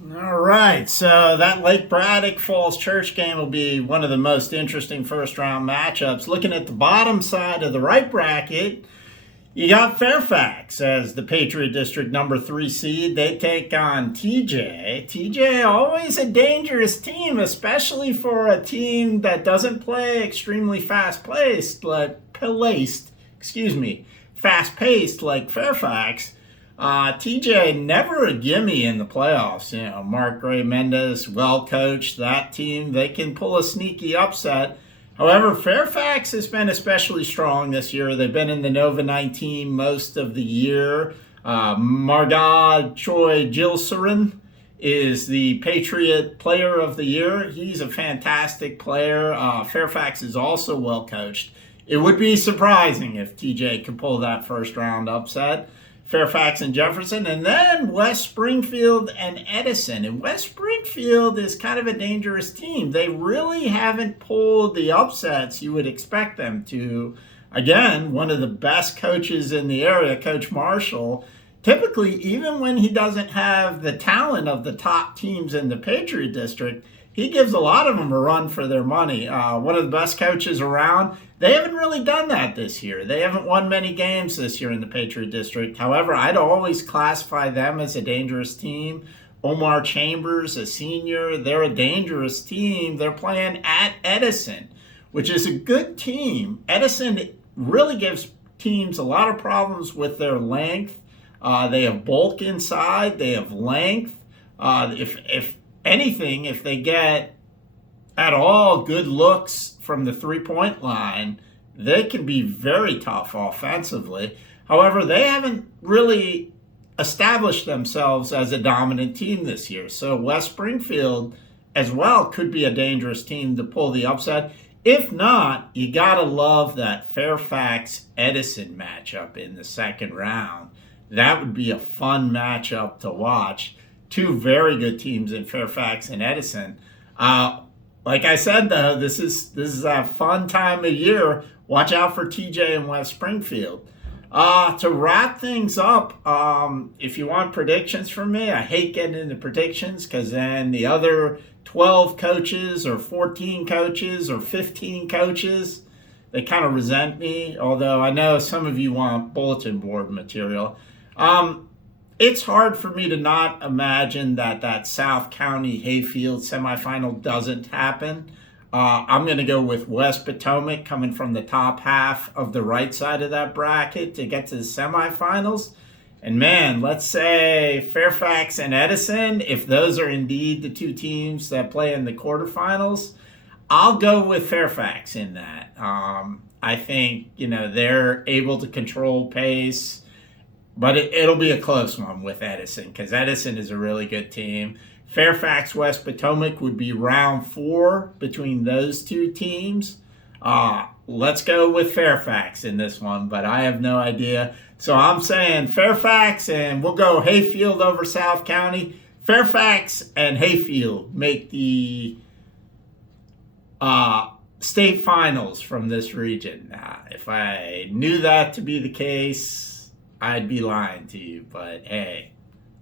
All right, so that Lake Braddock Falls Church game will be one of the most interesting first round matchups. Looking at the bottom side of the right bracket, you got Fairfax as the Patriot District number 3 seed. They take on TJ. TJ, always a dangerous team, especially for a team that doesn't play extremely fast-paced, fast-paced like Fairfax. TJ never a gimme in the playoffs. Mark Gray Mendez, well coached. That team, they can pull a sneaky upset. However, Fairfax has been especially strong this year. They've been in the Nova 19 most of the year. Margad Choi Gilserin is the Patriot Player of the Year. He's a fantastic player. Fairfax is also well coached. It would be surprising if TJ could pull that first round upset. Fairfax and Jefferson, and then West Springfield and Edison. And West Springfield is kind of a dangerous team. They really haven't pulled the upsets you would expect them to. Again, one of the best coaches in the area, Coach Marshall, typically, even when he doesn't have the talent of the top teams in the Patriot District, he gives a lot of them a run for their money. One of the best coaches around. They haven't really done that this year. They haven't won many games this year in the Patriot District. However, I'd always classify them as a dangerous team. Omar Chambers, a senior, they're a dangerous team. They're playing at Edison, which is a good team. Edison really gives teams a lot of problems with their length. They have bulk inside. They have length. If anything, if they get at all good looks from the three-point line, they can be very tough offensively. However, they haven't really established themselves as a dominant team this year. So West Springfield as well could be a dangerous team to pull the upset. If not, you gotta love that Fairfax-Edison matchup in the second round. That would be a fun matchup to watch. Two very good teams in Fairfax and Edison. Like I said, though, this is a fun time of year. Watch out for TJ and West Springfield. To wrap things up, if you want predictions from me, I hate getting into predictions because then the other 12 coaches or 14 coaches or 15 coaches, they kind of resent me, although I know some of you want bulletin board material. It's hard for me to not imagine that South County Hayfield semifinal doesn't happen. I'm going to go with West Potomac coming from the top half of the right side of that bracket to get to the semifinals. And man, let's say Fairfax and Edison, if those are indeed the two teams that play in the quarterfinals, I'll go with Fairfax in that. I think, they're able to control pace. But it'll be a close one with Edison because Edison is a really good team. Fairfax West Potomac would be round 4 between those two teams. Let's go with Fairfax in this one, but I have no idea. So I'm saying Fairfax, and we'll go Hayfield over South County. Fairfax and Hayfield make the state finals from this region. If I knew that to be the case, I'd be lying to you, but hey,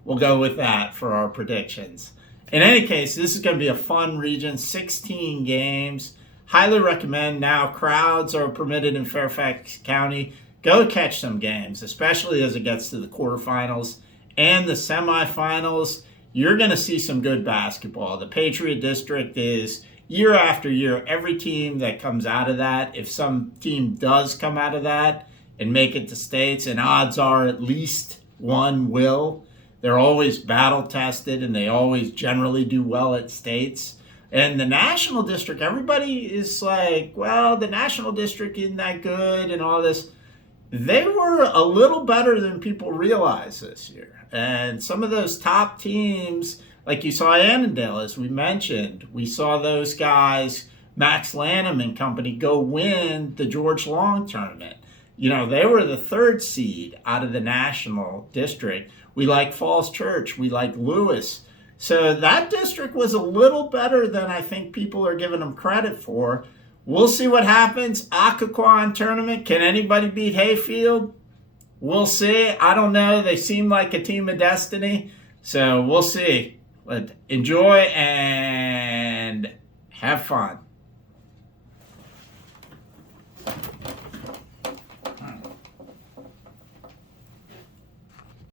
we'll go with that for our predictions. In any case, this is going to be a fun region, 16 games. Highly recommend now. Crowds are permitted in Fairfax County. Go catch some games, especially as it gets to the quarterfinals and the semifinals. You're going to see some good basketball. The Patriot District is year after year, every team that comes out of that, if some team does come out of that, and make it to states, and odds are at least one will. They're always battle tested, and they always generally do well at states. And the National District, everybody is like, well, the National District isn't that good and all this. They were a little better than people realize this year. And some of those top teams, like you saw Annandale, as we mentioned, we saw those guys, Max Lanham and company, go win the George Long tournament. They were the 3rd seed out of the National District. We like Falls Church. We like Lewis. So that district was a little better than I think people are giving them credit for. We'll see what happens. Occoquan tournament. Can anybody beat Hayfield? We'll see. I don't know. They seem like a team of destiny. So we'll see. But enjoy and have fun.